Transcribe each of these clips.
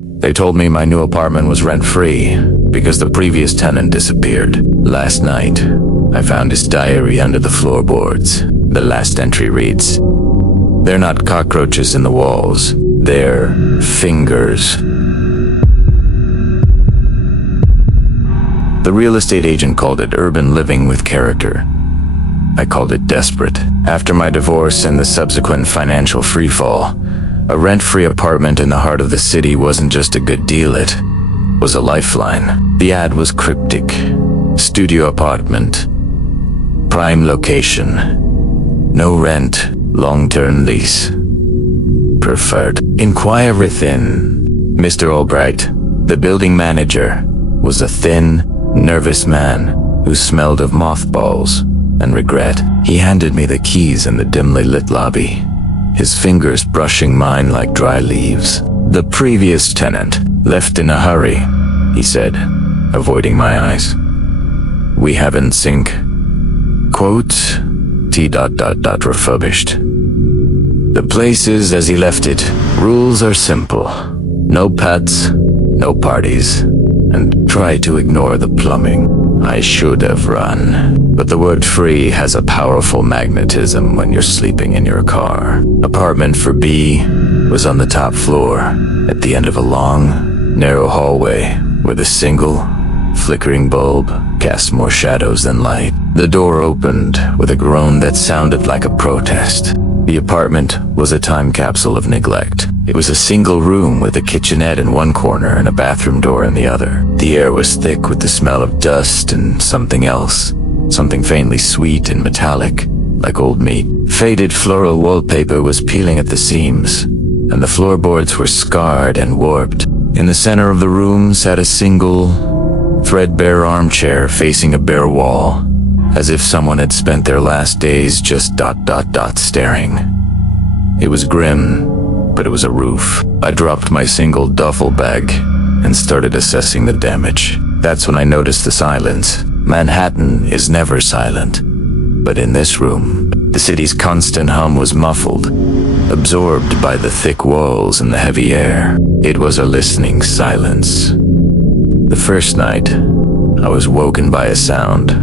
They told me my new apartment was rent-free because the previous tenant disappeared. Last night, I found his diary under the floorboards. The last entry reads, "They're not cockroaches in the walls. They're fingers." The real estate agent called it urban living with character. I called it desperate. After my divorce and the subsequent financial freefall, a rent-free apartment in the heart of the city wasn't just a good deal, it was a lifeline. The ad was cryptic. Studio apartment. Prime location. No rent. Long-term lease. Preferred. Inquire within. Mr. Albright, the building manager, was a thin, nervous man who smelled of mothballs and regret. He handed me the keys in the dimly lit lobby, his fingers brushing mine like dry leaves. "The previous tenant left in a hurry," he said, avoiding my eyes. "We haven't sync. Quote, T. refurbished. The place is as he left it. Rules are simple. No pets, no parties, and try to ignore the plumbing." I should have run, but the word free has a powerful magnetism when you're sleeping in your car. Apartment for B was on the top floor, at the end of a long, narrow hallway with a single, flickering bulb cast more shadows than light. The door opened with a groan that sounded like a protest. The apartment was a time capsule of neglect. It was a single room with a kitchenette in one corner and a bathroom door in the other. The air was thick with the smell of dust and something else, something faintly sweet and metallic, like old meat. Faded floral wallpaper was peeling at the seams, and the floorboards were scarred and warped. In the center of the room sat a single, threadbare armchair facing a bare wall, as if someone had spent their last days just staring. It was grim, but it was a roof. I dropped my single duffel bag and started assessing the damage. That's when I noticed the silence. Manhattan is never silent, but in this room, the city's constant hum was muffled, absorbed by the thick walls and the heavy air. It was a listening silence. The first night, I was woken by a sound.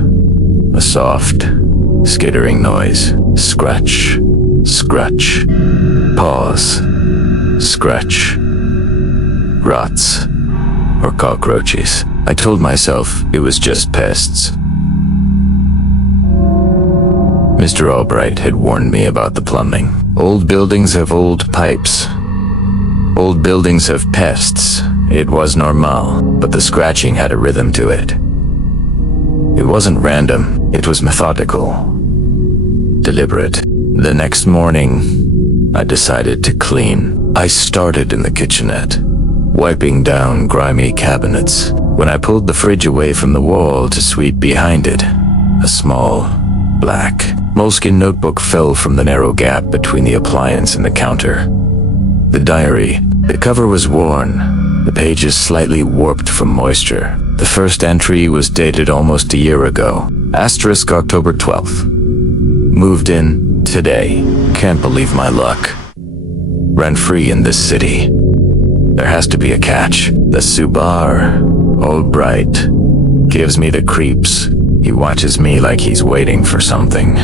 A soft, skittering noise. Scratch, scratch, pause, scratch. Rats, or cockroaches. I told myself it was just pests. Mr. Albright had warned me about the plumbing. Old buildings have old pipes. Old buildings have pests. It was normal, but the scratching had a rhythm to it. It wasn't random, it was methodical, deliberate. The next morning, I decided to clean. I started in the kitchenette, wiping down grimy cabinets. When I pulled the fridge away from the wall to sweep behind it, a small, black, moleskin notebook fell from the narrow gap between the appliance and the counter. The diary. The cover was worn, the pages slightly warped from moisture. The first entry was dated almost a year ago. Asterisk October 12th. Moved in today. Can't believe my luck. Rent-free in this city. There has to be a catch. The Subar, Albright, gives me the creeps. He watches me like he's waiting for something.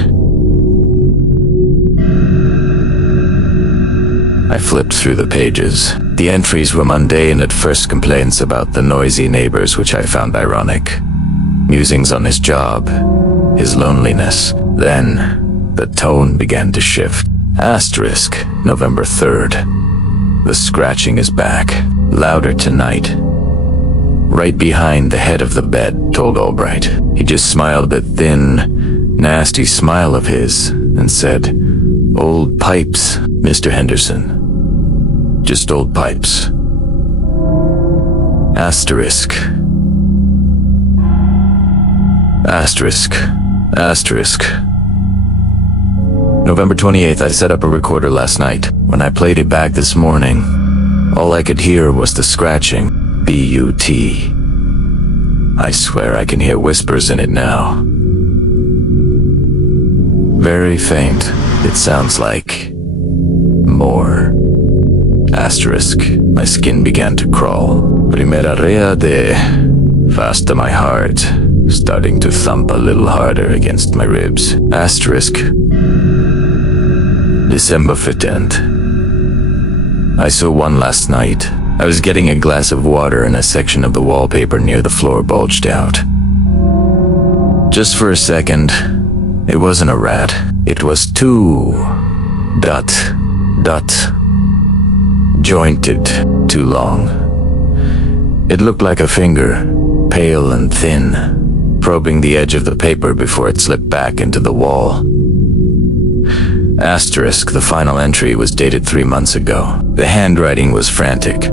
I flipped through the pages. The entries were mundane at first, complaints about the noisy neighbors, which I found ironic. Musings on his job, his loneliness. Then, the tone began to shift. Asterisk, November 3rd. The scratching is back, louder tonight. Right behind the head of the bed, told Albright. He just smiled that thin, nasty smile of his and said, "Old pipes, Mr. Henderson. Just old pipes." Asterisk. Asterisk. Asterisk. November 28th, I set up a recorder last night. When I played it back this morning, all I could hear was the scratching. B-U-T. I swear I can hear whispers in it now. Very faint. It sounds like more. Asterisk. My skin began to crawl. Primera rea de... Faster my heart, starting to thump a little harder against my ribs. Asterisk. December 15th. I saw one last night. I was getting a glass of water and a section of the wallpaper near the floor bulged out. Just for a second, it wasn't a rat. It was two... jointed, too long. It looked like a finger, pale and thin, probing the edge of the paper before it slipped back into the wall. Asterisk, the final entry was dated 3 months ago. The handwriting was frantic,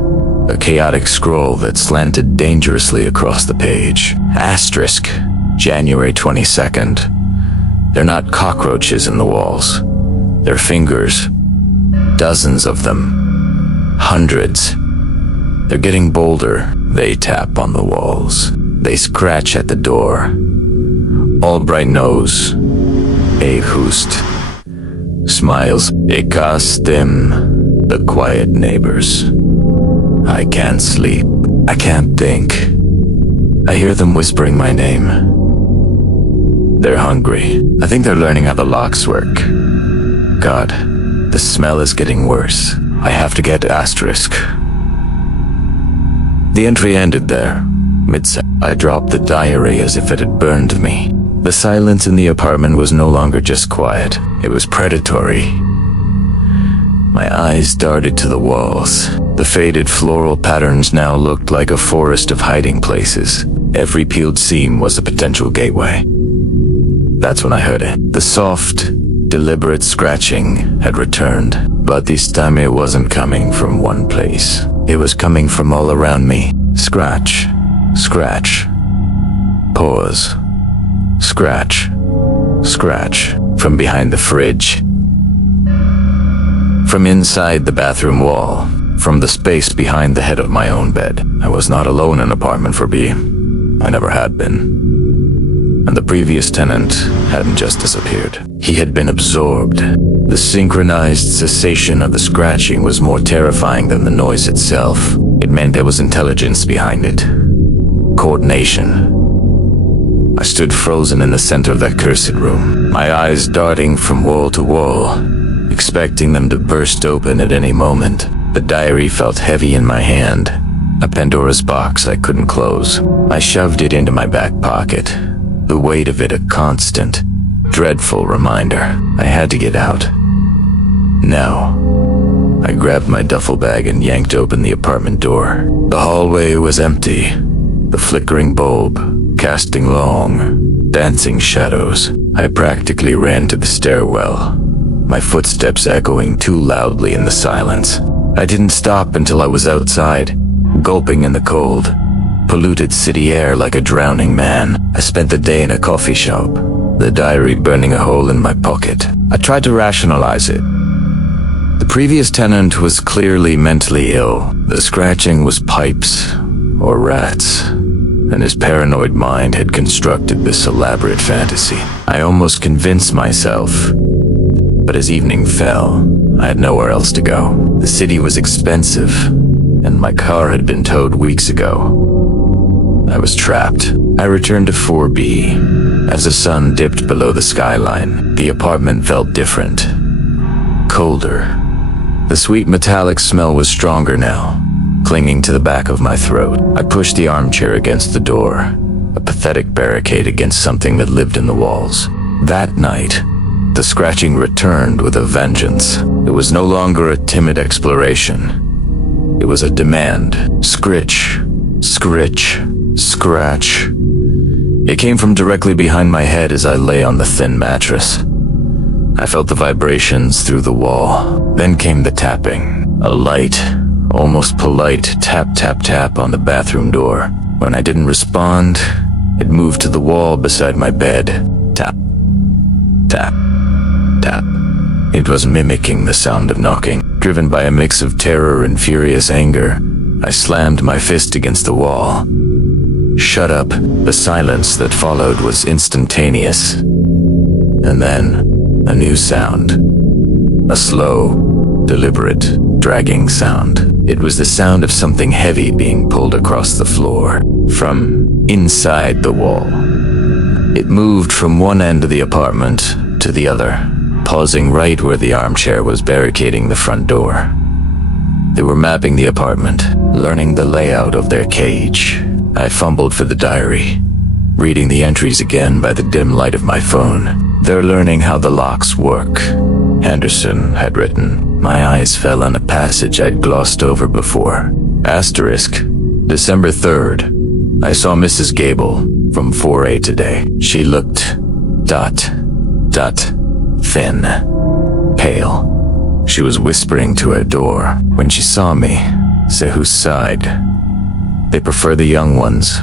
a chaotic scroll that slanted dangerously across the page. Asterisk, January 22nd. They're not cockroaches in the walls. They're fingers. Dozens of them. Hundreds. They're getting bolder. They tap on the walls. They scratch at the door. Albright knows. A host. Smiles. Ekas them. The quiet neighbors. I can't sleep. I can't think. I hear them whispering my name. They're hungry. I think they're learning how the locks work. God, the smell is getting worse. I have to get Asterisk. The entry ended there. I dropped the diary as if it had burned me. The silence in the apartment was no longer just quiet. It was predatory. My eyes darted to the walls. The faded floral patterns now looked like a forest of hiding places. Every peeled seam was a potential gateway. That's when I heard it. The soft, deliberate scratching had returned, but this time it wasn't coming from one place. It was coming from all around me. Scratch, scratch, pause, scratch, scratch, from behind the fridge, from inside the bathroom wall, from the space behind the head of my own bed. I was not alone in apartment 4B. I never had been. And the previous tenant hadn't just disappeared. He had been absorbed. The synchronized cessation of the scratching was more terrifying than the noise itself. It meant there was intelligence behind it. Coordination. I stood frozen in the center of that cursed room, my eyes darting from wall to wall, expecting them to burst open at any moment. The diary felt heavy in my hand, a Pandora's box I couldn't close. I shoved it into my back pocket, the weight of it a constant, dreadful reminder. I had to get out. Now. I grabbed my duffel bag and yanked open the apartment door. The hallway was empty, the flickering bulb casting long, dancing shadows. I practically ran to the stairwell, my footsteps echoing too loudly in the silence. I didn't stop until I was outside, gulping in the cold, polluted city air like a drowning man. I spent the day in a coffee shop, the diary burning a hole in my pocket. I tried to rationalize it. The previous tenant was clearly mentally ill. The scratching was pipes or rats, and his paranoid mind had constructed this elaborate fantasy. I almost convinced myself, but as evening fell, I had nowhere else to go. The city was expensive, and my car had been towed weeks ago. I was trapped. I returned to 4B. As the sun dipped below the skyline, the apartment felt different. Colder. The sweet metallic smell was stronger now, clinging to the back of my throat. I pushed the armchair against the door, a pathetic barricade against something that lived in the walls. That night, the scratching returned with a vengeance. It was no longer a timid exploration. It was a demand. Scritch, scritch, scratch. It came from directly behind my head as I lay on the thin mattress. I felt the vibrations through the wall. Then came the tapping. A light, almost polite tap, tap, tap on the bathroom door. When I didn't respond, it moved to the wall beside my bed. Tap, tap, tap. It was mimicking the sound of knocking. Driven by a mix of terror and furious anger, I slammed my fist against the wall. Shut up. The silence that followed was instantaneous. And then, a new sound. A slow, deliberate, dragging sound. It was the sound of something heavy being pulled across the floor from inside the wall. It moved from one end of the apartment to the other, pausing right where the armchair was barricading the front door. They were mapping the apartment, learning the layout of their cage. I fumbled for the diary, reading the entries again by the dim light of my phone. They're learning how the locks work, Henderson had written. My eyes fell on a passage I'd glossed over before. Asterisk, December 3rd. I saw Mrs. Gable from 4A today. She looked thin, pale. She was whispering to her door. When she saw me, Sehu sighed. They prefer the young ones.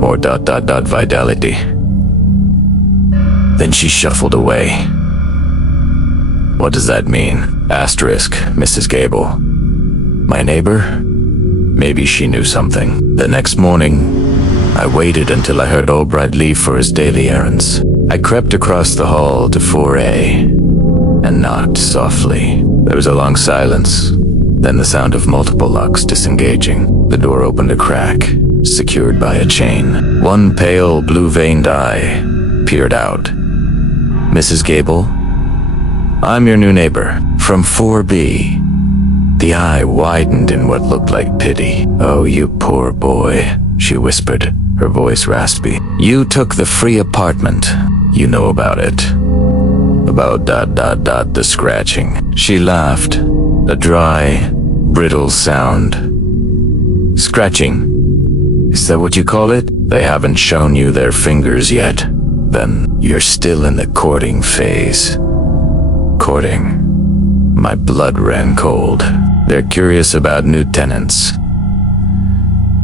More vitality. Then she shuffled away. What does that mean? Asterisk, Mrs. Gable. My neighbor? Maybe she knew something. The next morning, I waited until I heard Albright leave for his daily errands. I crept across the hall to 4A and knocked softly. There was a long silence, then the sound of multiple locks disengaging. The door opened a crack, secured by a chain. One pale, blue-veined eye peered out. Mrs. Gable? I'm your new neighbor, from 4B. The eye widened in what looked like pity. Oh, you poor boy, she whispered, her voice raspy. You took the free apartment. You know about it. About the scratching. She laughed, a dry, brittle sound. Scratching? Is that what you call it? They haven't shown you their fingers yet. Then you're still in the courting phase. Courting. My blood ran cold. They're curious about new tenants.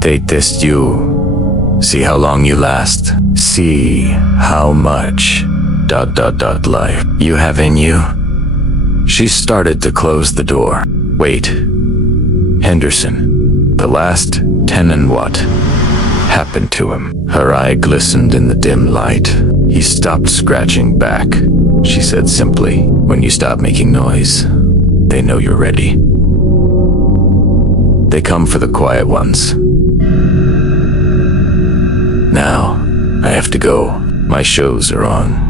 They test you. See how long you last. See how much life you have in you. She started to close the door. Wait. Henderson. The last tenant, what happened to him? Her eye glistened in the dim light. He stopped scratching back. She said simply, when you stop making noise, they know you're ready. They come for the quiet ones. Now, I have to go. My shows are on.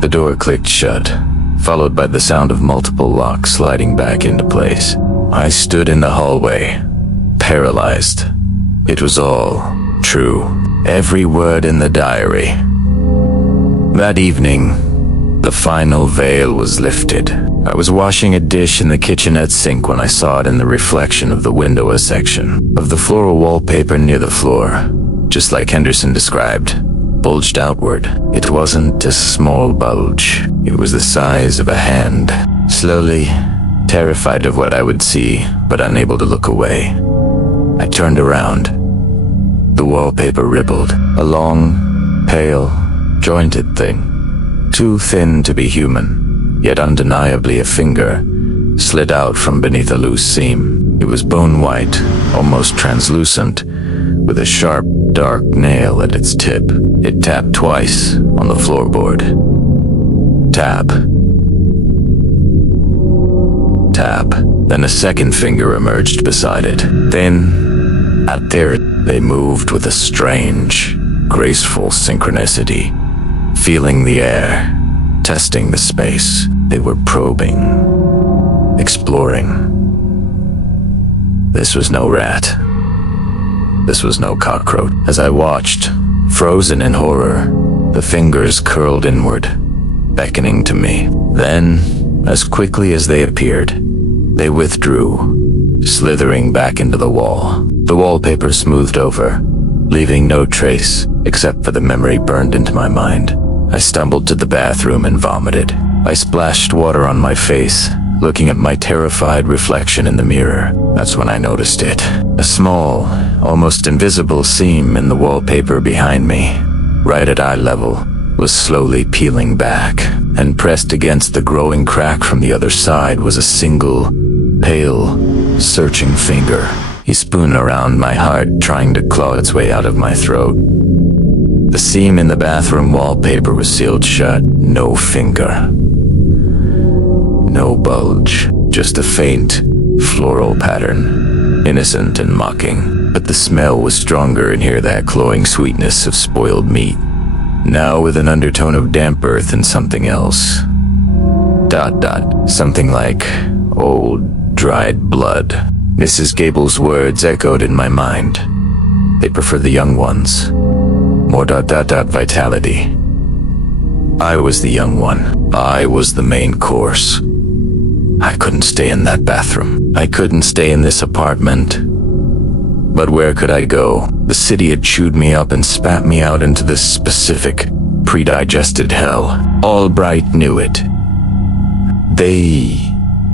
The door clicked shut, followed by the sound of multiple locks sliding back into place. I stood in the hallway, paralyzed. It was all true. Every word in the diary. That evening, the final veil was lifted. I was washing a dish in the kitchenette sink when I saw it in the reflection of the window a section of the floral wallpaper near the floor, just like Henderson described, bulged outward. It wasn't a small bulge. It was the size of a hand. Slowly, terrified of what I would see, but unable to look away, I turned around. The wallpaper rippled, a long, pale, jointed thing. Too thin to be human, yet undeniably a finger, slid out from beneath a loose seam. It was bone white, almost translucent, with a sharp, dark nail at its tip. It tapped twice on the floorboard. Tap. Tap. Then a second finger emerged beside it. Then, at their, they moved with a strange, graceful synchronicity, feeling the air, testing the space. They were probing, exploring. This was no rat. This was no cockroach. As I watched, frozen in horror, the fingers curled inward, beckoning to me. Then, as quickly as they appeared, they withdrew, slithering back into the wall. The wallpaper smoothed over, leaving no trace except for the memory burned into my mind. I stumbled to the bathroom and vomited. I splashed water on my face, looking at my terrified reflection in the mirror. That's when I noticed it. A small, almost invisible seam in the wallpaper behind me, right at eye level, was slowly peeling back, and pressed against the growing crack from the other side was a single, pale, searching finger. He spooned around my heart, trying to claw its way out of my throat. The seam in the bathroom wallpaper was sealed shut. No finger. No bulge. just a faint, floral pattern, innocent and mocking. But the smell was stronger in here, that cloying sweetness of spoiled meat. Now with an undertone of damp earth and something else. Something like old, dried blood. Mrs. Gable's words echoed in my mind. They prefer the young ones. More vitality. I was the young one. I was the main course. I couldn't stay in that bathroom. I couldn't stay in this apartment. But where could I go? The city had chewed me up and spat me out into this specific, pre-digested hell. Albright knew it.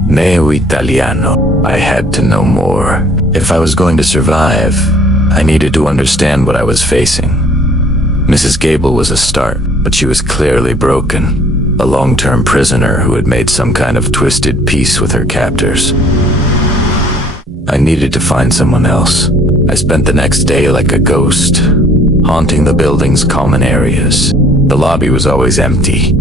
Neo Italiano. I had to know more. If I was going to survive, I needed to understand what I was facing. Mrs. Gable was a start, but she was clearly broken. A long-term prisoner who had made some kind of twisted peace with her captors. I needed to find someone else. I spent the next day like a ghost, haunting the building's common areas. The lobby was always empty.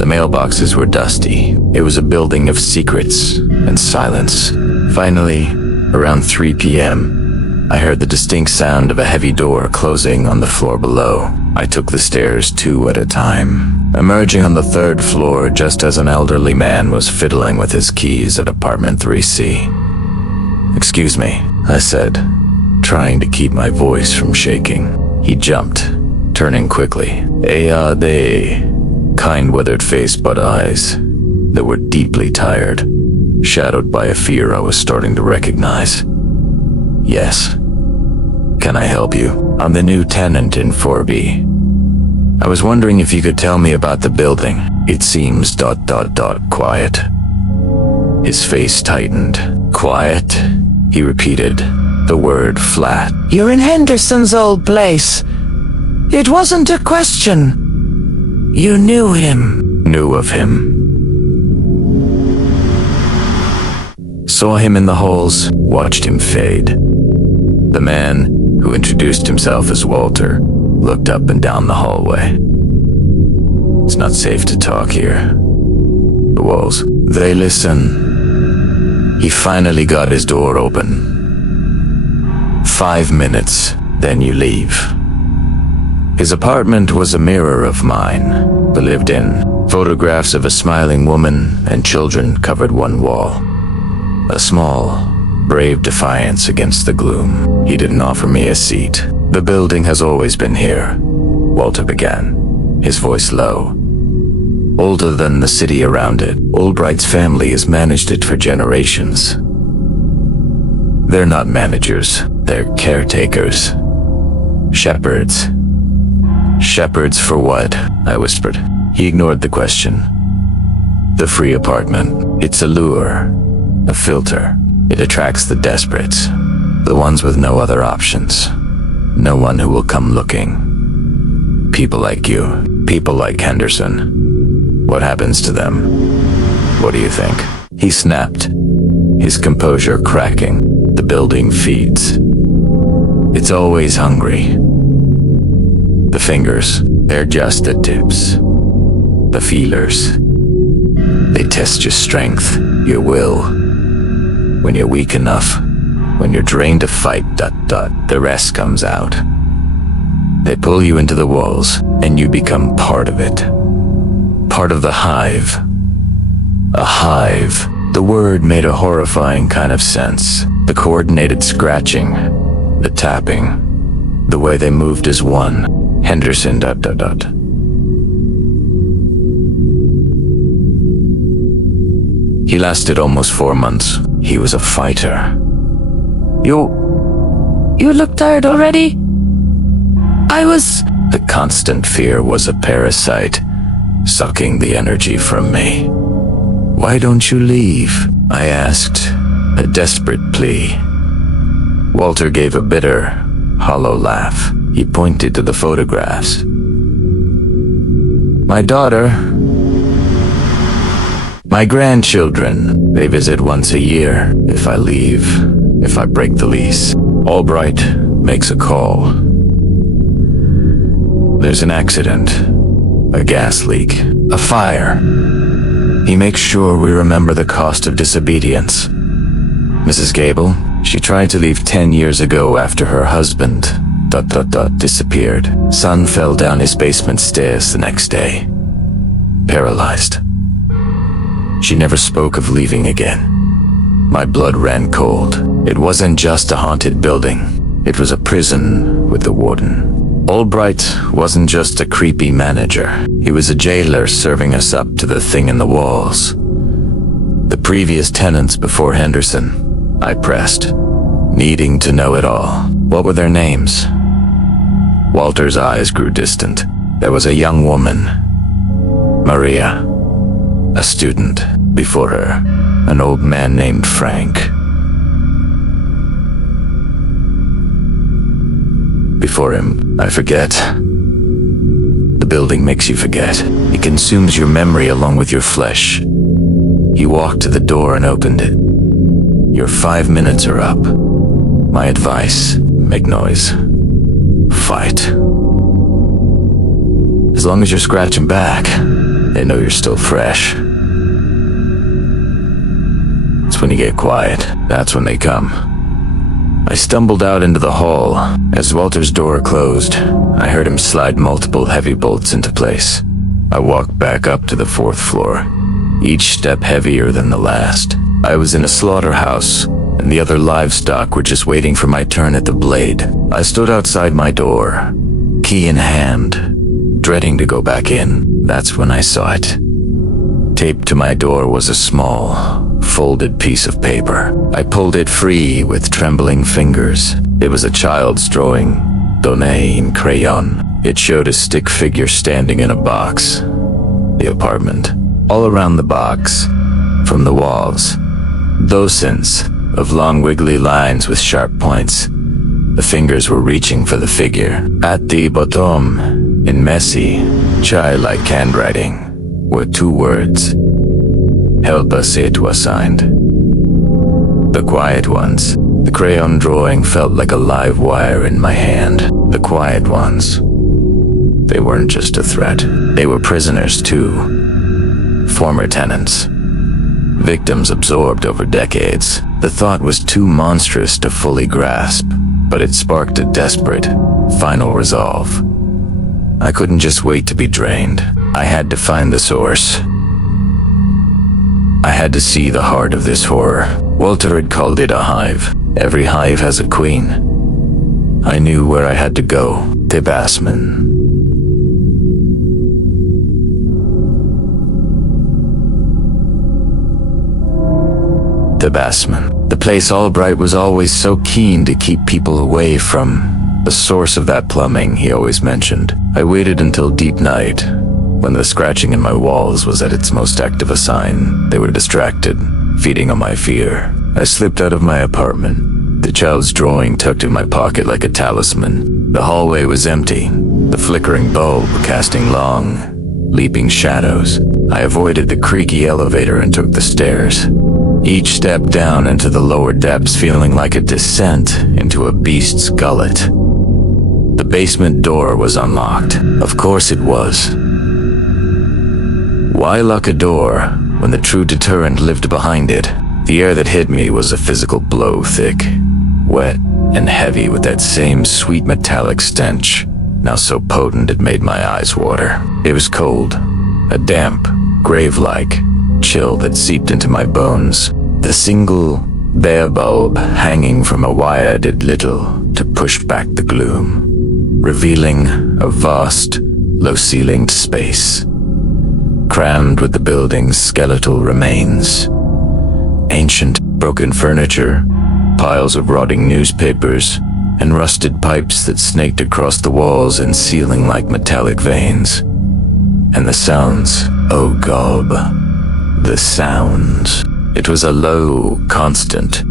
The mailboxes were dusty. It was a building of secrets and silence. Finally, around 3 p.m., I heard the distinct sound of a heavy door closing on the floor below. I took the stairs 2 at a time, emerging on the 3rd floor just as an elderly man was fiddling with his keys at apartment 3C. "Excuse me," I said, trying to keep my voice from shaking. He jumped, turning quickly. They kind weathered face but eyes that were deeply tired, shadowed by a fear I was starting to recognize. "Yes. Can I help you? I'm the new tenant in 4B. I was wondering if you could tell me about the building. It seems ... quiet." His face tightened. "Quiet?" he repeated, the word flat. "You're in Henderson's old place. It wasn't a question. You knew him." Knew of him. Saw him in the halls, watched him fade. The man, who introduced himself as Walter, looked up and down the hallway. "It's not safe to talk here. The walls, they listen." He finally got his door open. "5 minutes, then you leave." His apartment was a mirror of mine, the lived-in. Photographs of a smiling woman and children covered one wall. A small, brave defiance against the gloom. He didn't offer me a seat. "The building has always been here," Walter began, his voice low. "Older than the city around it. Albright's family has managed it for generations. They're not managers, they're caretakers. Shepherds." "Shepherds for what?" I whispered. He ignored the question. "The free apartment. It's a lure, a filter. It attracts the desperates, the ones with no other options. No one who will come looking. People like you, people like Henderson. What happens to them? What do you think?" He snapped, his composure cracking. "The building feeds. It's always hungry. The fingers, they're just the tips. The feelers. They test your strength, your will. When you're weak enough, when you're drained to fight, the rest comes out. They pull you into the walls, and you become part of it. Part of the hive. A hive." The word made a horrifying kind of sense. The coordinated scratching, the tapping, the way they moved as one. Henderson ... He lasted almost 4 months. He was a fighter. You look tired already? The constant fear was a parasite, sucking the energy from me. "Why don't you leave?" I asked, a desperate plea. Walter gave a bitter, hollow laugh. He pointed to the photographs. "My daughter, my grandchildren, they visit once a year. If I leave, if I break the lease, Albright makes a call. There's an accident, a gas leak, a fire. He makes sure we remember the cost of disobedience. Mrs. Gable, she tried to leave 10 years ago after her husband, disappeared. Son fell down his basement stairs the next day, paralyzed. She never spoke of leaving again. My blood ran cold. It wasn't just a haunted building. It was a prison with the warden. Albright wasn't just a creepy manager. He was a jailer serving us up to the thing in the walls. The previous tenants before Henderson, I pressed, needing to know it all. What were their names? Walter's eyes grew distant. There was a young woman, Maria, a student. Before her, an old man named Frank. Before him, I forget. The building makes you forget. It consumes your memory along with your flesh. He walked to the door and opened it. Your 5 minutes are up. My advice, make noise. Fight. As long as you're scratching back, they know you're still fresh. It's when you get quiet, that's when they come. I stumbled out into the hall. As Walter's door closed, I heard him slide multiple heavy bolts into place. I walked back up to the 4th floor, each step heavier than the last. I was in a slaughterhouse, and the other livestock were just waiting for my turn at the blade. I stood outside my door, key in hand, dreading to go back in. That's when I saw it. Taped to my door was a small, folded piece of paper. I pulled it free with trembling fingers. It was a child's drawing, donné in crayon. It showed a stick figure standing in a box. The apartment. All around the box, from the walls, dozens of long wiggly lines with sharp points. The fingers were reaching for the figure. At the bottom, in messy, child-like handwriting, were 2 words. Help us, it was signed. The quiet ones. The crayon drawing felt like a live wire in my hand. The quiet ones. They weren't just a threat. They were prisoners too. Former tenants. Victims absorbed over decades. The thought was too monstrous to fully grasp, but it sparked a desperate, final resolve. I couldn't just wait to be drained. I had to find the source. I had to see the heart of this horror. Walter had called it a hive. Every hive has a queen. I knew where I had to go. Tibasman. Tibasman. The place Albright was always so keen to keep people away from. The source of that plumbing he always mentioned. I waited until deep night, when the scratching in my walls was at its most active a sign. They were distracted, feeding on my fear. I slipped out of my apartment, the child's drawing tucked in my pocket like a talisman. The hallway was empty, the flickering bulb casting long, leaping shadows. I avoided the creaky elevator and took the stairs. Each step down into the lower depths feeling like a descent into a beast's gullet. The basement door was unlocked. Of course it was. Why lock a door when the true deterrent lived behind it? The air that hit me was a physical blow, thick, wet, and heavy with that same sweet metallic stench, now so potent it made my eyes water. It was cold, a damp, grave-like chill that seeped into my bones. The single, bare bulb hanging from a wire did little to push back the gloom, revealing a vast, low-ceilinged space, crammed with the building's skeletal remains. Ancient, broken furniture, piles of rotting newspapers, and rusted pipes that snaked across the walls and ceiling like metallic veins. And the sounds, oh gob, the sounds. It was a low, constant,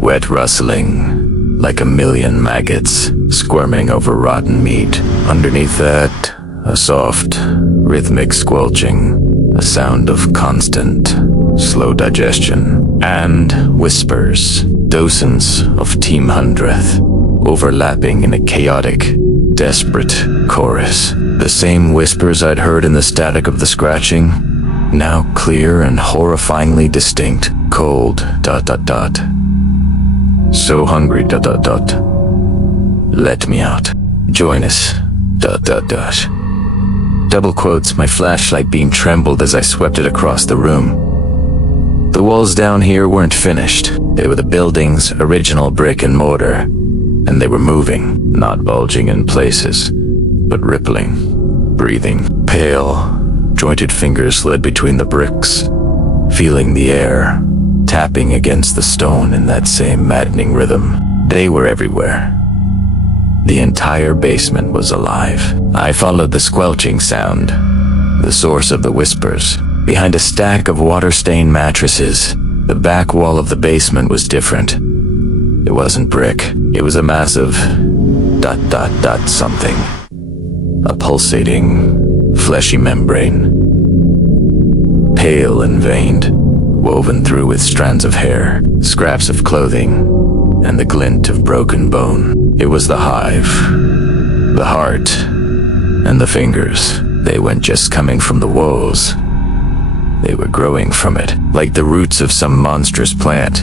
wet rustling, like a million maggots squirming over rotten meat. Underneath that, a soft, rhythmic squelching, a sound of constant, slow digestion, and whispers, dozens of Team Hundredth, overlapping in a chaotic, desperate chorus. The same whispers I'd heard in the static of the scratching, now clear and horrifyingly distinct. Cold, ... So hungry, ... Let me out. Join us, ... Double quotes, my flashlight beam trembled as I swept it across the room. The walls down here weren't finished. They were the building's original brick and mortar, and they were moving, not bulging in places, but rippling, breathing. Pale, jointed fingers slid between the bricks, feeling the air, tapping against the stone in that same maddening rhythm. They were everywhere. The entire basement was alive. I followed the squelching sound, the source of the whispers. Behind a stack of water-stained mattresses, the back wall of the basement was different. It wasn't brick. It was a massive ... something. A pulsating, fleshy membrane. Pale and veined, woven through with strands of hair, scraps of clothing, and the glint of broken bone. It was the hive, the heart, and the fingers. They weren't just coming from the walls. They were growing from it, like the roots of some monstrous plant.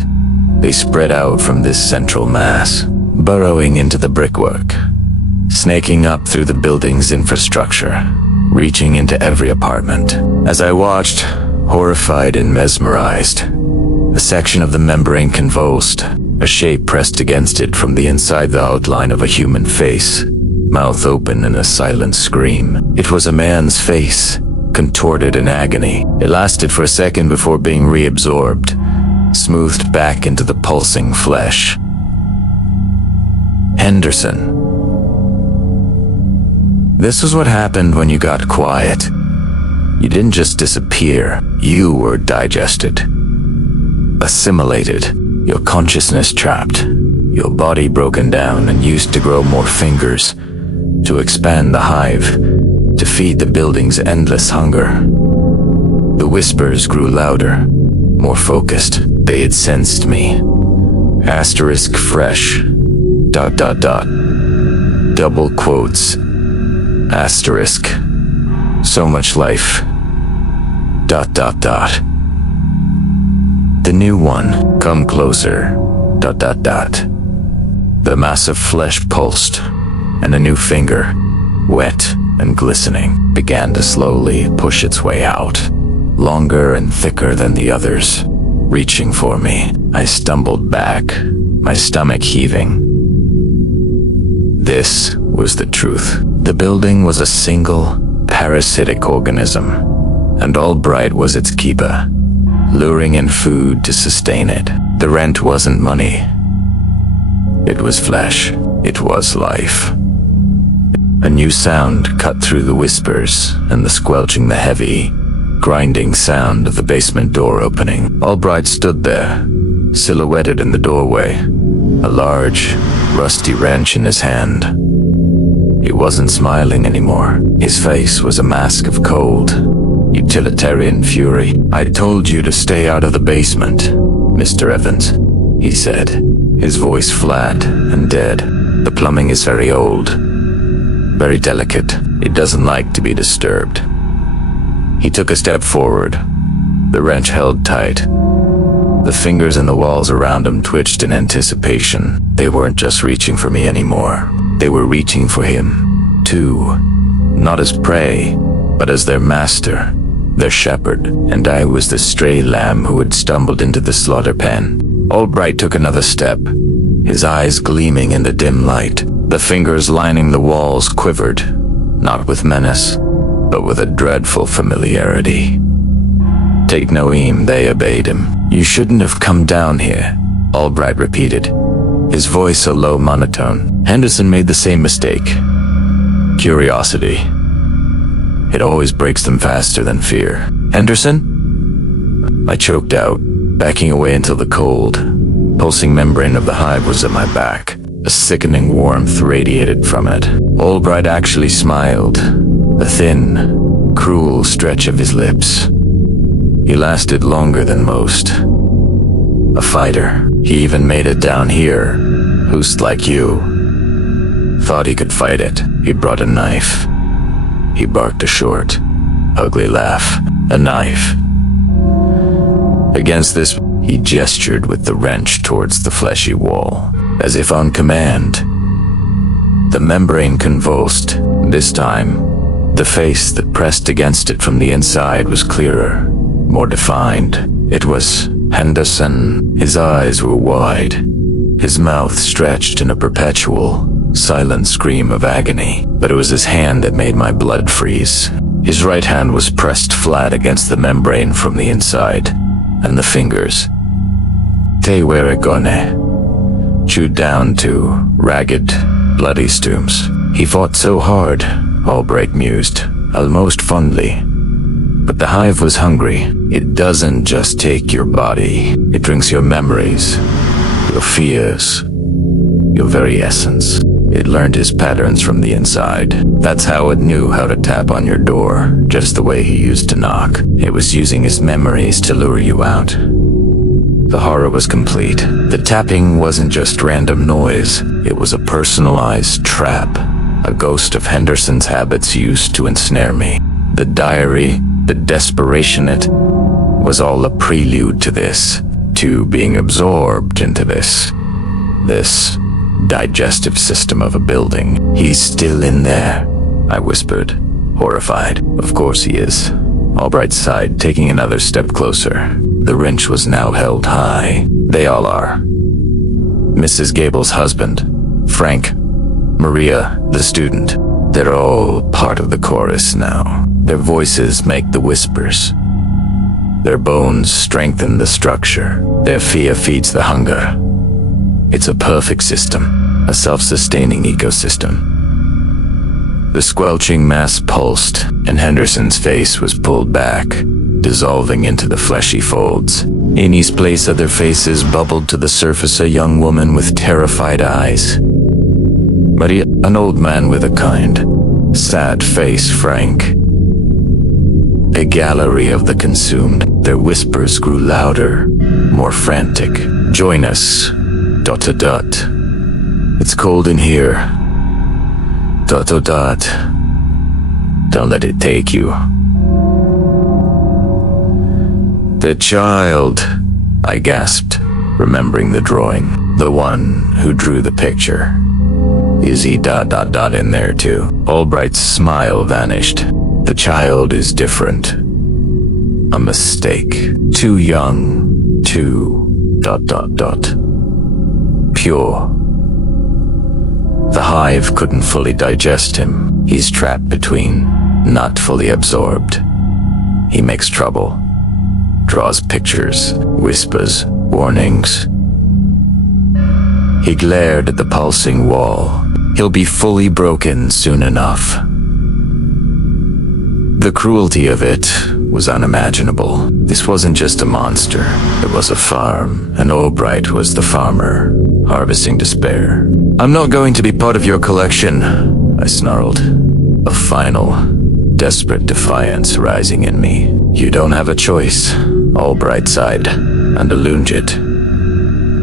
They spread out from this central mass, burrowing into the brickwork, snaking up through the building's infrastructure, reaching into every apartment. As I watched, horrified and mesmerized, a section of the membrane convulsed, a shape pressed against it from the inside, the outline of a human face, mouth open in a silent scream. It was a man's face, contorted in agony. It lasted for a second before being reabsorbed, smoothed back into the pulsing flesh. Henderson. This was what happened when you got quiet. You didn't just disappear, you were digested, assimilated, your consciousness trapped, your body broken down and used to grow more fingers, to expand the hive, to feed the building's endless hunger. The whispers grew louder, more focused. They had sensed me. Asterisk fresh. ... Double quotes. Asterisk. So much life. ... The new one. Come closer. ... The massive flesh pulsed, and a new finger, wet and glistening, began to slowly push its way out, longer and thicker than the others, reaching for me. I stumbled back, my stomach heaving. This was the truth. The building was a single, parasitic organism, and Albright was its keeper, luring in food to sustain it. The rent wasn't money. It was flesh. It was life. A new sound cut through the whispers and the squelching, the heavy, grinding sound of the basement door opening. Albright stood there, silhouetted in the doorway, a large, rusty wrench in his hand. He wasn't smiling anymore. His face was a mask of cold, utilitarian fury. "I told you to stay out of the basement, Mr. Evans," he said, his voice flat and dead. "The plumbing is very old, very delicate. It doesn't like to be disturbed." He took a step forward, the wrench held tight. The fingers in the walls around him twitched in anticipation. They weren't just reaching for me anymore. They were reaching for him, too. Not as prey, but as their master, their shepherd. And I was the stray lamb who had stumbled into the slaughter pen. Albright took another step, his eyes gleaming in the dim light. The fingers lining the walls quivered, not with menace, but with a dreadful familiarity. "Take no aim," they obeyed him. "You shouldn't have come down here," Albright repeated, his voice a low monotone. Henderson made the same mistake. Curiosity. It always breaks them faster than fear. "Henderson?" I choked out, backing away until the cold, pulsing membrane of the hive was at my back. A sickening warmth radiated from it. Albright actually smiled, a thin, cruel stretch of his lips. He lasted longer than most. A fighter. He even made it down here. Who's like you? Thought he could fight it. He brought a knife. He barked a short, ugly laugh. a knife. Against this, he gestured with the wrench towards the fleshy wall, as if on command. The membrane convulsed. This time, the face that pressed against it from the inside was clearer, more defined. It was Henderson. His eyes were wide, his mouth stretched in a perpetual, silent scream of agony. But it was his hand that made my blood freeze. His right hand was pressed flat against the membrane from the inside, and the fingers, they were gone, chewed down to ragged, bloody stumps. He fought so hard, Albright mused, almost fondly. But the hive was hungry. It doesn't just take your body, it drinks your memories, your fears, your very essence. It learned his patterns from the inside. That's how it knew how to tap on your door, just the way he used to knock. It was using his memories to lure you out. The horror was complete. The tapping wasn't just random noise. It was a personalized trap, a ghost of Henderson's habits used to ensnare me. The diary, the desperation, it was all a prelude to this, to being absorbed into this digestive system of a building. He's still in there, I whispered, horrified. Of course he is. Albright sighed, taking another step closer. The wrench was now held high. They all are. Mrs. Gable's husband, Frank, Maria, the student. They're all part of the chorus now. Their voices make the whispers. Their bones strengthen the structure. Their fear feeds the hunger. It's a perfect system, a self-sustaining ecosystem. The squelching mass pulsed, and Henderson's face was pulled back, dissolving into the fleshy folds. In his place, other faces bubbled to the surface, a young woman with terrified eyes. Maria, an old man with a kind, sad face, Frank. A gallery of the consumed. Their whispers grew louder, more frantic. Join us. ... It's cold in here. ... Don't let it take you. The child, I gasped, remembering the drawing. The one who drew the picture. Is he ... in there too? Albright's smile vanished. The child is different. A mistake. Too young. Too ... pure. The hive couldn't fully digest him. He's trapped between, not fully absorbed. He makes trouble. Draws pictures, whispers, warnings. He glared at the pulsing wall. He'll be fully broken soon enough. The cruelty of it was unimaginable. This wasn't just a monster. It was a farm, and Albright was the farmer, harvesting despair. I'm not going to be part of your collection, I snarled, a final, desperate defiance rising in me. You don't have a choice, Albright sighed, and lunged.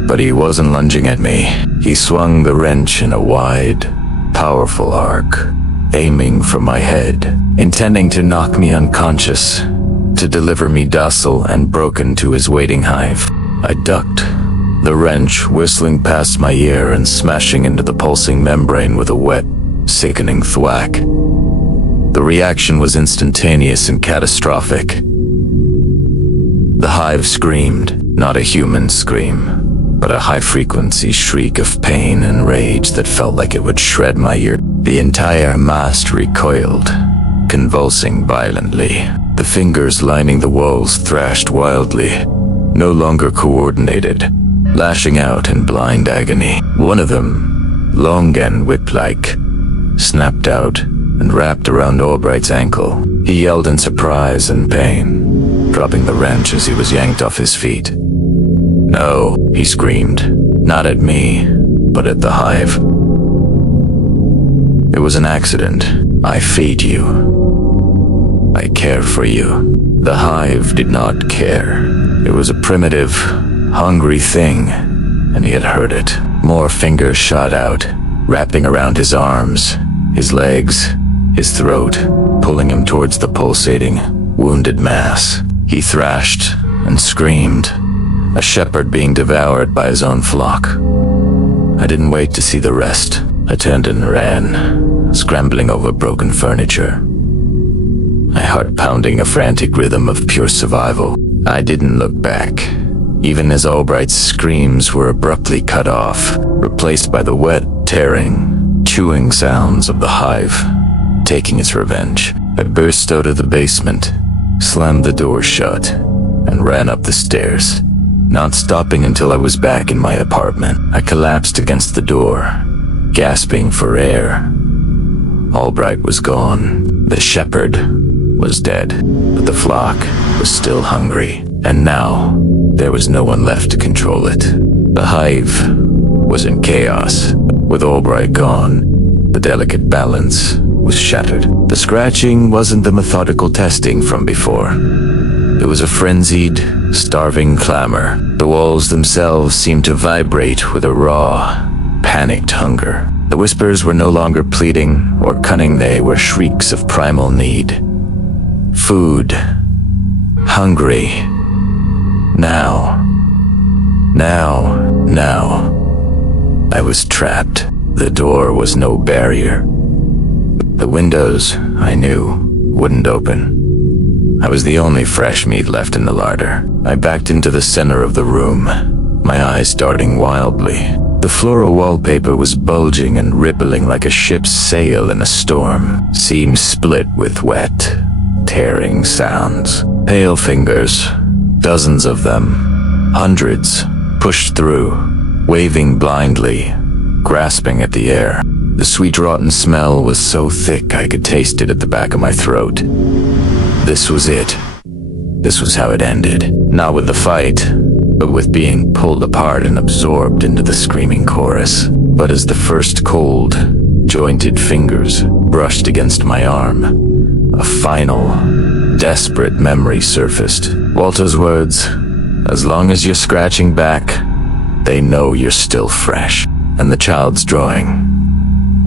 But he wasn't lunging at me. He swung the wrench in a wide, powerful arc, aiming for my head, intending to knock me unconscious, to deliver me docile and broken to his waiting hive. I ducked, the wrench whistling past my ear and smashing into the pulsing membrane with a wet, sickening thwack. The reaction was instantaneous and catastrophic. The hive screamed, not a human scream, but a high-frequency shriek of pain and rage that felt like it would shred my ear. The entire mast recoiled, convulsing violently. The fingers lining the walls thrashed wildly, no longer coordinated, lashing out in blind agony. One of them, long and whip-like, snapped out and wrapped around Albright's ankle. He yelled in surprise and pain, dropping the wrench as he was yanked off his feet. No, he screamed, not at me, but at the hive. It was an accident. I feed you. I care for you. The hive did not care. It was a primitive, hungry thing, and he had heard it. More fingers shot out, wrapping around his arms, his legs, his throat, pulling him towards the pulsating, wounded mass. He thrashed and screamed, a shepherd being devoured by his own flock. I didn't wait to see the rest. I turned and ran, scrambling over broken furniture. My heart pounding a frantic rhythm of pure survival. I didn't look back, even as Albright's screams were abruptly cut off, replaced by the wet, tearing, chewing sounds of the hive, taking its revenge. I burst out of the basement, slammed the door shut, and ran up the stairs, not stopping until I was back in my apartment. I collapsed against the door, gasping for air. Albright was gone. The shepherd was dead, but the flock was still hungry, and now there was no one left to control it. The hive was in chaos. With Albright gone, the delicate balance was shattered. The scratching wasn't the methodical testing from before. It was a frenzied, starving clamor. The walls themselves seemed to vibrate with a raw, panicked hunger. The whispers were no longer pleading or cunning, they were shrieks of primal need. Food. Hungry. Now. I was trapped. The door was no barrier. The windows, I knew, wouldn't open. I was the only fresh meat left in the larder. I backed into the center of the room, my eyes darting wildly. The floral wallpaper was bulging and rippling like a ship's sail in a storm, seams split with wet, tearing sounds. Pale fingers, dozens of them, hundreds, pushed through, waving blindly, grasping at the air. The sweet rotten smell was so thick I could taste it at the back of my throat. This was it. This was how it ended. Not with the fight, but with being pulled apart and absorbed into the screaming chorus. But as the first cold, jointed fingers brushed against my arm, a final, desperate memory surfaced. Walter's words, "As long as you're scratching back, they know you're still fresh." And the child's drawing.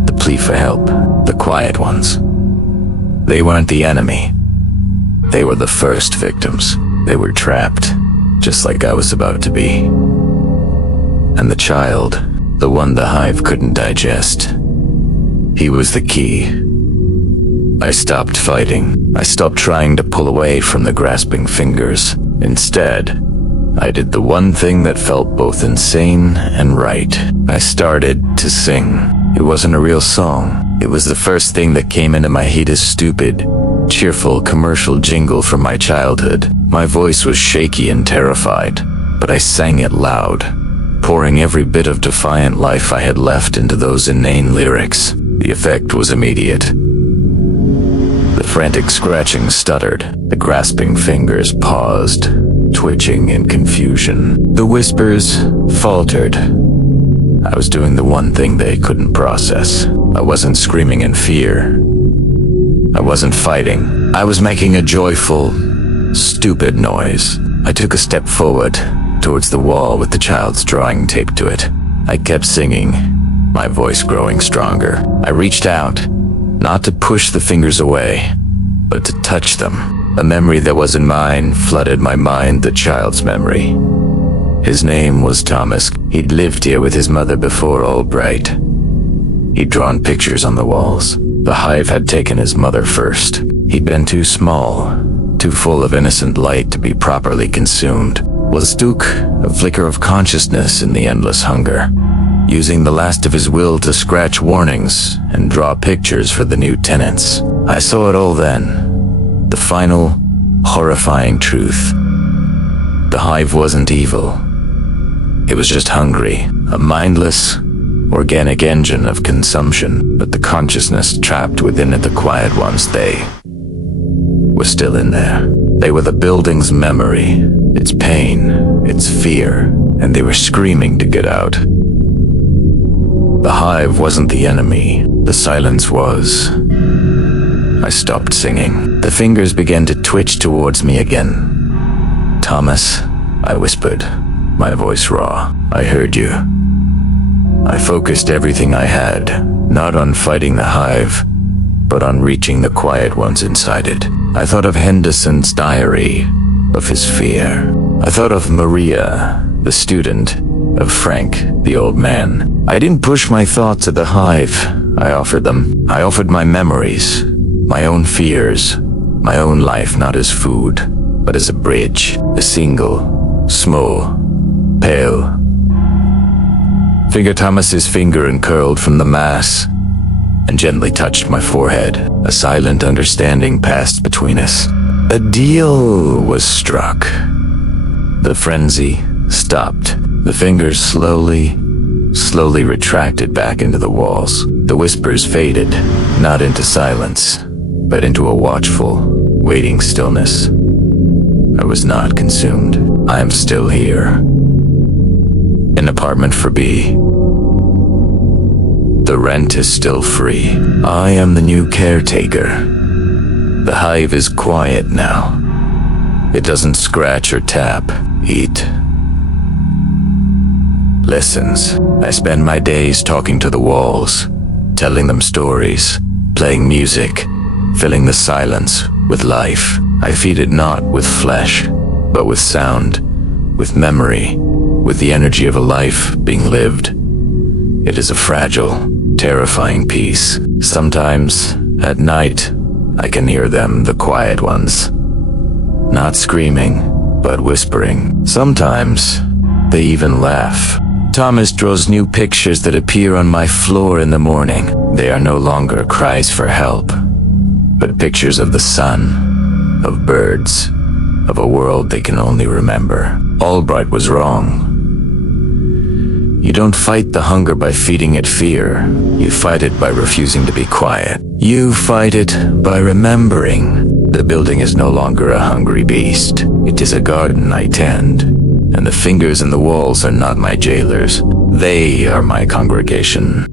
The plea for help, the quiet ones. They weren't the enemy. They were the first victims. They were trapped, just like I was about to be. And the child, the one the hive couldn't digest, he was the key. I stopped fighting. I stopped trying to pull away from the grasping fingers. Instead, I did the one thing that felt both insane and right. I started to sing. It wasn't a real song. It was the first thing that came into my head, as stupid, cheerful commercial jingle from my childhood. My voice was shaky and terrified, but I sang it loud, pouring every bit of defiant life I had left into those inane lyrics. The effect was immediate. The frantic scratching stuttered. The grasping fingers paused, twitching in confusion. The whispers faltered. I was doing the one thing they couldn't process. I wasn't screaming in fear. I wasn't fighting. I was making a joyful, stupid noise. I took a step forward, towards the wall with the child's drawing taped to it. I kept singing, my voice growing stronger. I reached out, not to push the fingers away, but to touch them. A memory that wasn't mine flooded my mind, the child's memory. His name was Thomas. He'd lived here with his mother before Albright. He'd drawn pictures on the walls. The hive had taken his mother first. He'd been too small, too full of innocent light to be properly consumed. Was Duke a flicker of consciousness in the endless hunger, using the last of his will to scratch warnings and draw pictures for the new tenants? I saw it all then. The final, horrifying truth. The hive wasn't evil. It was just hungry, a mindless, organic engine of consumption, but the consciousness trapped within it, the quiet ones, they were still in there. They were the building's memory, its pain, its fear, and they were screaming to get out. The hive wasn't the enemy, the silence was. I stopped singing. The fingers began to twitch towards me again. "Thomas," I whispered, my voice raw. "I heard you." I focused everything I had, not on fighting the hive, but on reaching the quiet ones inside it, I thought of Henderson's diary, of his fear. I thought of Maria, the student, of Frank, the old man. I didn't push my thoughts at the hive. I offered them. I offered my memories, my own fears, my own life, not as food, but as a bridge, a single, small, pale. Finger Thomas's finger uncurled from the mass and gently touched my forehead. A silent understanding passed between us. A deal was struck. The frenzy stopped. The fingers slowly retracted back into the walls. The whispers faded, not into silence, but into a watchful, waiting stillness. I was not consumed. I am still here. An apartment for B. The rent is still free. I am the new caretaker. The hive is quiet now. It doesn't scratch or tap. It listens. I spend my days talking to the walls, telling them stories, playing music, filling the silence with life. I feed it not with flesh, but with sound, with memory, with the energy of a life being lived. It is a fragile, terrifying peace. Sometimes, at night, I can hear them, the quiet ones. Not screaming, but whispering. Sometimes, they even laugh. Thomas draws new pictures that appear on my floor in the morning. They are no longer cries for help, but pictures of the sun, of birds, of a world they can only remember. Albright was wrong. You don't fight the hunger by feeding it fear. You fight it by refusing to be quiet. You fight it by remembering. The building is no longer a hungry beast. It is a garden I tend. And the fingers in the walls are not my jailers. They are my congregation.